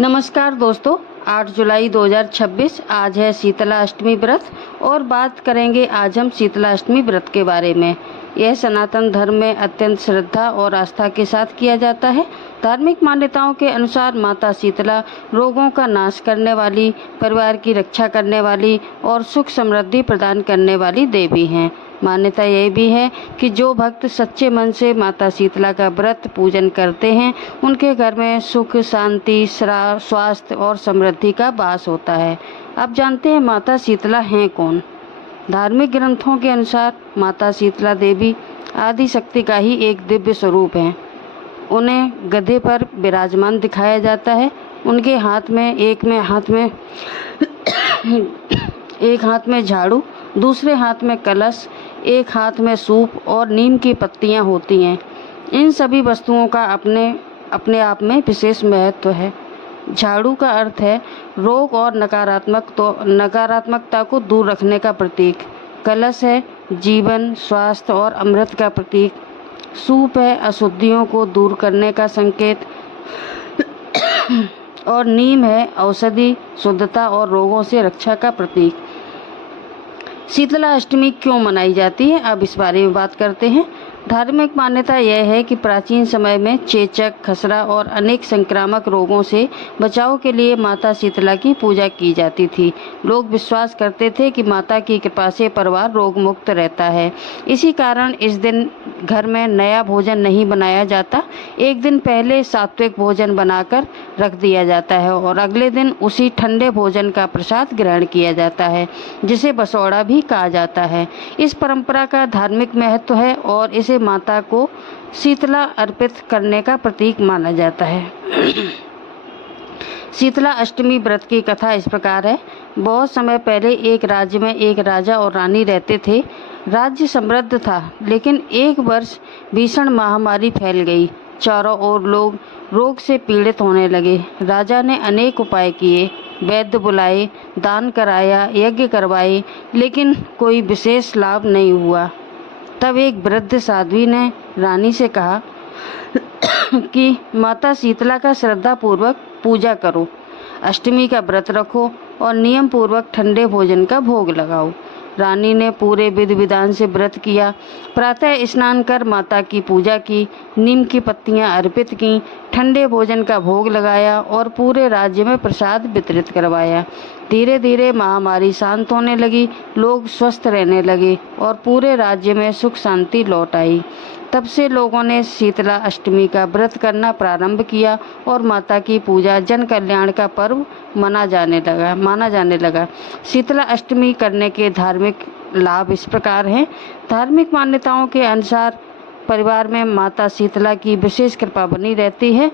नमस्कार दोस्तों, 8 जुलाई 2026 आज है शीतला अष्टमी व्रत और बात करेंगे आज हम शीतला अष्टमी व्रत के बारे में। यह सनातन धर्म में अत्यंत श्रद्धा और आस्था के साथ किया जाता है। धार्मिक मान्यताओं के अनुसार माता शीतला रोगों का नाश करने वाली, परिवार की रक्षा करने वाली और सुख समृद्धि प्रदान करने वाली देवी हैं। मान्यता यह भी है कि जो भक्त सच्चे मन से माता शीतला का व्रत पूजन करते हैं, उनके घर में सुख, शांति, स्वास्थ्य और समृद्धि का वास होता है। अब जानते हैं माता शीतला हैं कौन। धार्मिक ग्रंथों के अनुसार माता शीतला देवी आदि शक्ति का ही एक दिव्य स्वरूप है। उन्हें गधे पर विराजमान दिखाया जाता है। उनके एक हाथ में झाड़ू, दूसरे हाथ में कलश, एक हाथ में सूप और नीम की पत्तियां होती हैं। इन सभी वस्तुओं का अपने आप में विशेष महत्व है। झाड़ू का अर्थ है रोग और नकारात्मकता को दूर रखने का प्रतीक। कलश है जीवन, स्वास्थ्य और अमृत का प्रतीक। सूप है अशुद्धियों को दूर करने का संकेत और नीम है औषधि, शुद्धता और रोगों से रक्षा का प्रतीक। शीतला अष्टमी क्यों मनाई जाती है, अब इस बारे में बात करते हैं। धार्मिक मान्यता यह है कि प्राचीन समय में चेचक, खसरा और अनेक संक्रामक रोगों से बचाव के लिए माता शीतला की पूजा की जाती थी। लोग विश्वास करते थे कि माता की कृपा से परिवार रोग मुक्त रहता है। इसी कारण इस दिन घर में नया भोजन नहीं बनाया जाता। एक दिन पहले सात्विक भोजन बनाकर रख दिया जाता है और अगले दिन उसी ठंडे भोजन का प्रसाद ग्रहण किया जाता है, जिसे बसौड़ा भी कहा जाता है। इस परंपरा का धार्मिक महत्व है और इसे माता को शीतला अर्पित करने का प्रतीक माना जाता है। शीतला अष्टमी व्रत की कथा इस प्रकार है। बहुत समय पहले एक राज्य में एक राजा और रानी रहते थे। राज्य समृद्ध था, लेकिन एक वर्ष भीषण महामारी फैल गई। चारों ओर लोग रोग से पीड़ित होने लगे। राजा ने अनेक उपाय किए, वैद्य बुलाए, दान कराया, यज्ञ करवाए, लेकिन कोई विशेष लाभ नहीं हुआ। तब एक वृद्ध साध्वी ने रानी से कहा कि माता शीतला का श्रद्धा पूर्वक पूजा करो, अष्टमी का व्रत रखो और नियम पूर्वक ठंडे भोजन का भोग लगाओ। रानी ने पूरे विधि विधान से व्रत किया। प्रातः स्नान कर माता की पूजा की, नीम की पत्तियां अर्पित की, ठंडे भोजन का भोग लगाया और पूरे राज्य में प्रसाद वितरित करवाया। धीरे धीरे महामारी शांत होने लगी, लोग स्वस्थ रहने लगे और पूरे राज्य में सुख शांति लौट आई। तब से लोगों ने शीतला अष्टमी का व्रत करना प्रारंभ किया और माता की पूजा जन कल्याण का पर्व माना जाने लगा। शीतला अष्टमी करने के धार्मिक लाभ इस प्रकार हैं। धार्मिक मान्यताओं के अनुसार परिवार में माता शीतला की विशेष कृपा बनी रहती है।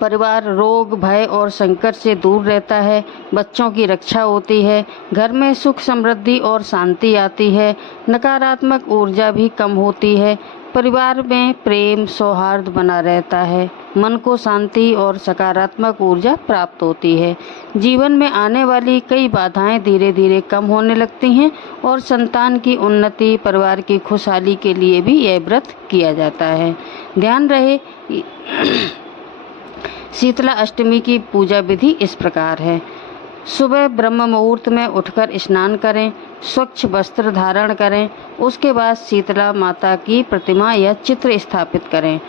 परिवार रोग, भय और संकट से दूर रहता है। बच्चों की रक्षा होती है। घर में सुख, समृद्धि और शांति आती है। नकारात्मक ऊर्जा भी कम होती है। परिवार में प्रेम, सौहार्द बना रहता है। मन को शांति और सकारात्मक ऊर्जा प्राप्त होती है। जीवन में आने वाली कई बाधाएं धीरे धीरे कम होने लगती हैं और संतान की उन्नति, परिवार की खुशहाली के लिए भी यह व्रत किया जाता है। ध्यान रहे, शीतला अष्टमी की पूजा विधि इस प्रकार है। सुबह ब्रह्म मुहूर्त में उठकर स्नान करें, स्वच्छ वस्त्र धारण करें। उसके बाद शीतला माता की प्रतिमा या चित्र स्थापित करें।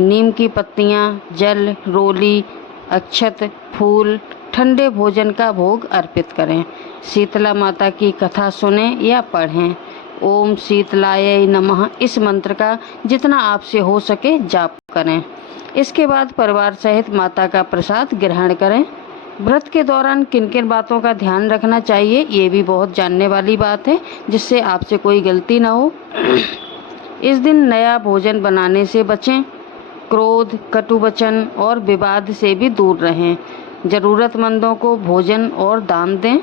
नीम की पत्तियां, जल, रोली, अक्षत, फूल, ठंडे भोजन का भोग अर्पित करें। शीतला माता की कथा सुनें या पढ़ें। ओम शीतलाय नमः इस मंत्र का जितना आपसे हो सके जाप करें। इसके बाद परिवार सहित माता का प्रसाद ग्रहण करें। व्रत के दौरान किन किन बातों का ध्यान रखना चाहिए, ये भी बहुत जानने वाली बात है, जिससे आपसे कोई गलती ना हो। इस दिन नया भोजन बनाने से बचें। क्रोध, कटु वचन और विवाद से भी दूर रहें। जरूरतमंदों को भोजन और दान दें।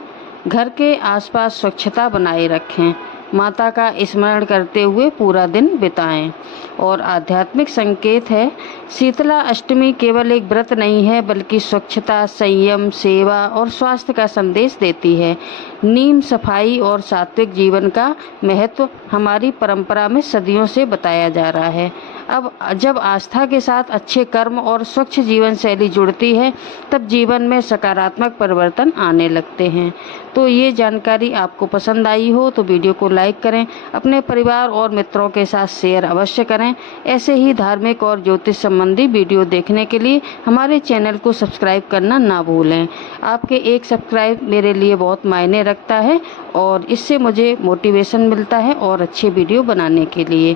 घर के आसपास स्वच्छता बनाए रखें। माता का स्मरण करते हुए पूरा दिन बिताएं। और आध्यात्मिक संकेत है, शीतला अष्टमी केवल एक व्रत नहीं है, बल्कि स्वच्छता, संयम, सेवा और स्वास्थ्य का संदेश देती है। नीम, सफाई और सात्विक जीवन का महत्व हमारी परंपरा में सदियों से बताया जा रहा है। अब जब आस्था के साथ अच्छे कर्म और स्वच्छ जीवन शैली जुड़ती है तब जीवन में सकारात्मक परिवर्तन आने लगते हैं। तो ये जानकारी आपको पसंद आई हो तो वीडियो को लाइक करें, अपने परिवार और मित्रों के साथ शेयर अवश्य करें। ऐसे ही धार्मिक और ज्योतिष संबंधी वीडियो देखने के लिए हमारे चैनल को सब्सक्राइब करना ना भूलें। आपके एक सब्सक्राइब मेरे लिए बहुत मायने रखता है और इससे मुझे मोटिवेशन मिलता है और अच्छे वीडियो बनाने के लिए।